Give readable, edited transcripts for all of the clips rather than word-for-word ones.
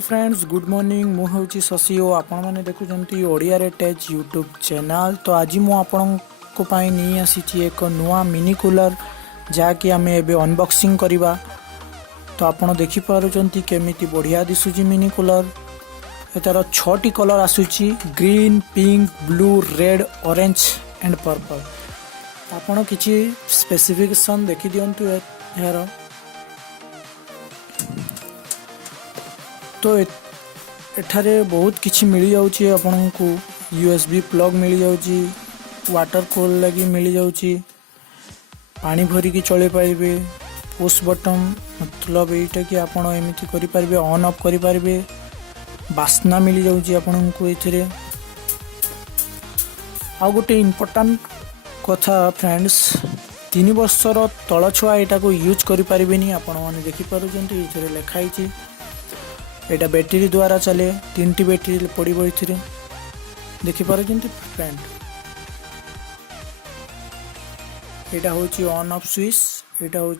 Hello friends good morning मु हूँ शशि और आपण मैंने देखुं ओडिया टेच यूट्यूब चैनल। तो आज मु आपण को पाई नहीं आसी एक नुआ मिनी कूलर जहाँकि आम एबे अनबॉक्सिंग करवा। तो आपण देखिपुंट केमिति बढ़िया दिशुची मिनी कूलर। यार 6टी कलर आसूची green pink blue red orange and purple. आपण किसी स्पेसिफिकेशन देखि दियंतु यार। तो एठारे बहुत किछि मिल जाउची आपन को यूएसबी प्लग मिल जाउची वाटर कूल लगी मिल जाउची पानी भरी की चले पाइबे पुश बटन मतलब एटा कि आपन एमिति करि पारबे ऑन ऑफ करि पारबे बास्ना मिल जाउची आपन को एथिरे। आ गोटे इम्पोर्टेंट कथा फ्रेंड्स 3 वर्षर तळ छुआ एटा को यूज करि पारबेनी। आपन माने देखि पारुचंती एथिरे लिखाई छी एटा बैटरी द्वारा चले 3टी बैटरी पड़ो ये देखिपार फ्रेंड। यहाँ हूँ ऑन ऑफ स्विच यहाँ हूँ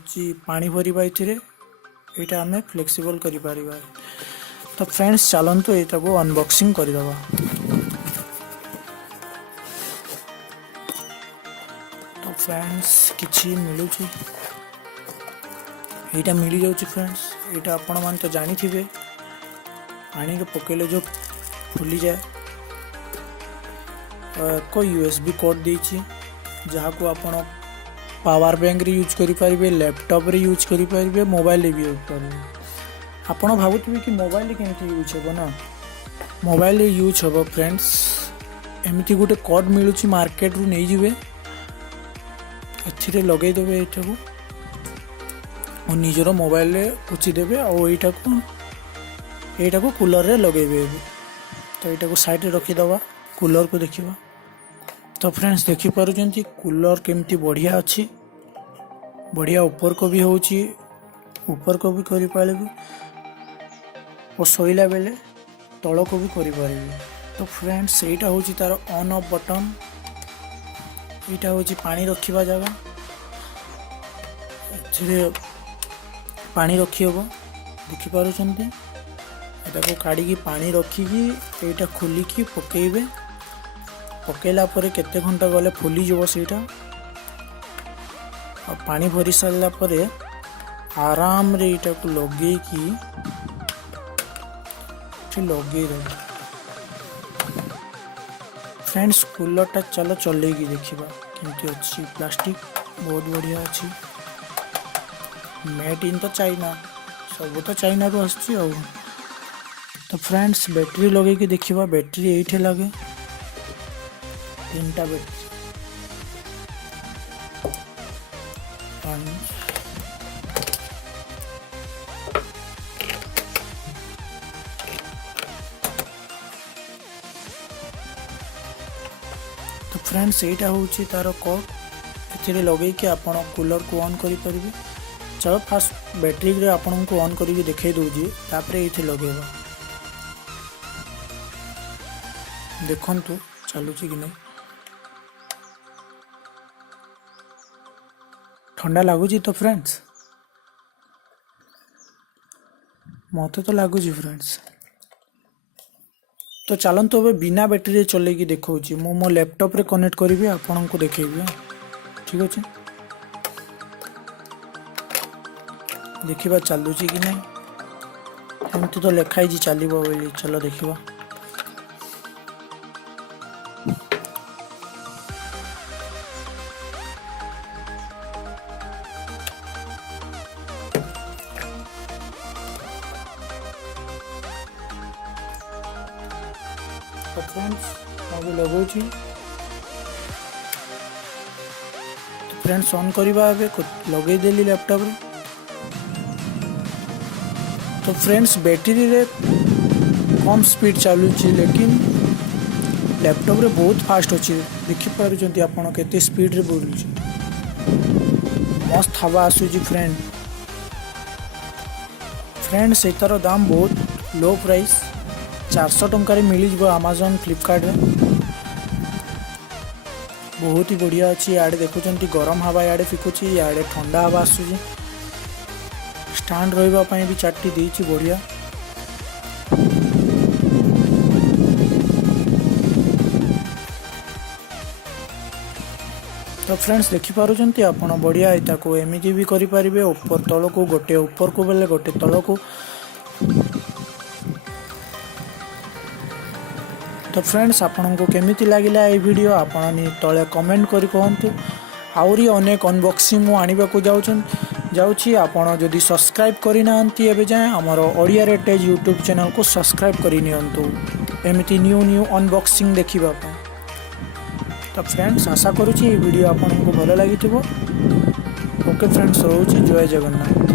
पानी भरवा ये आम फ्लेक्सिबल कर। तो फ्रेंड्स चलतु यहाँ को अनबॉक्सिंग करदे। तो फ्रेंड्स किसी मिलूँ यहाँ मिल जाऊँ फ्रेंड्स यहाँ आपण मैंने तो जानी थे पानी के पकेले जो फुली जाए को यूएसबी कोड देछि जहाँ को आपण पावर बैंक रे यूज करि पारिबे लैपटॉप रे यूज करि पारिबे मोबाइल रे भी यूज करिबे। आपण भाबुथिबे कि मोबाइल रे केमति यूज हेबो ना मोबाइल रे यूज हेबो फ्रेंड्स। एमिति गोटे कोड मिलुछि मार्केट रु नै जिवे एथिरे लगै देबे एठाको और निजरो मोबाइल रे पुछि देबे और एटा को कूलर रे लगेबे। तो एटा को साइड रे रखी दवा कूलर को देखिबा। तो फ्रेंड्स देखि पारुचंती कूलर केमती बढ़िया अच्छी बढ़िया ऊपर को भी होची ऊपर को भी करि पालेबे और सोइला बेले तळ को भी करि पारेबे। तो फ्रेंड्स एटा होची तार ऑन ऑफ बटन एटा होची पानी रखिबा जगह एथिरे पानी रखी हबो देखि पारुचंती एटा को काढ़ी की पानी रखिकी एटा खोलिकी पकेबे पकेला परे केते घंटा गले फुली जबो सेटा और पानी भरी सारला परे आराम रे एटा को लगे की लगे रहे। फ्रेंड्स कूलर टा चलो चलेगी देखिबा केमती अछि प्लास्टिक बहुत बढ़िया अछि मेड इन तो चाइना सब तो चाइना रो आछि। और तो फ्रेंड्स बैटरी लगे कि देखिबा बैटरी एठे लगे 3टा बैटरी तो फ्रेंड्स एटा होची तार कोड एथिरे लगे कि आपण कूलर को ऑन करि परिबे। चलो फास्ट बैटरी रे आपण को ऑन करिके देखाई दोजी तापरे एथे लगेबा देखंतु चलुची कि नहीं ठंडा लगुच। तो फ्रेंड्स मत तो लगुच फ्रेंड्स। तो चलतु अब बिना बैटरी चलेगी देखौची मो मो लैपटॉप रे कनेक्ट करी आपन को देखेबी ठीक अच्छे देखिबा चलुची कि नहीं एमती तो लिखाई चलो बोली चलो देखिबा। तो फ्रेंड्स अभी लगौची तो फ्रेंड्स ऑन करवा लगे देली लैपटॉप रे। तो फ्रेंड्स बैटरी रे कम स्पीड चलुची लेकिन लैपटॉप रे बहुत फास्ट अच्छी देखि पारुचंती आपण केते स्पीड रे बोलुची मस्त हवा आसुची फ्रेंड्स एतार दाम बहुत लो प्राइस 400 टंका रे मिल जिवो अमेज़न फ्लिपकार्ट रे बहुत ही बढ़िया अच्छी। याडे देखुचंती गरम हवा याडे फिकुची याडे ठंडा हवा आसुची स्टैंड रहिबा पई भी 4टी देछि बढ़िया। तो फ्रेंड्स देखिपारुଛନ୍ତି ଆପଣ ବଢ଼ିଆ ଏଟାକୁ ଏମିତି ବି କରିପାରିବେ ଉପର ତଳକୁ ଗୋଟେ ଉପରକୁ ବେଲେ ଗୋଟେ ତଳକୁ। तो फ्रेंड्स आपको केमिति लगिला ये वीडियो आपण तले कमेंट करी कहंतु। आउरी अनेक अनबॉक्सिंग मु आनिबा को जाउछि आपण जदि सब्सक्राइब करि नांती एबे जाय हमर ओडिया रेटेज यूट्यूब चैनल को सब्सक्राइब करि नियंतु एमिति न्यू अनबॉक्सिंग देखिबा। तो फ्रेंड्स आशा करूछि ये वीडियो आपको भल लागिथिबो। ओके फ्रेंड्स, रोची जय जगन्नाथ।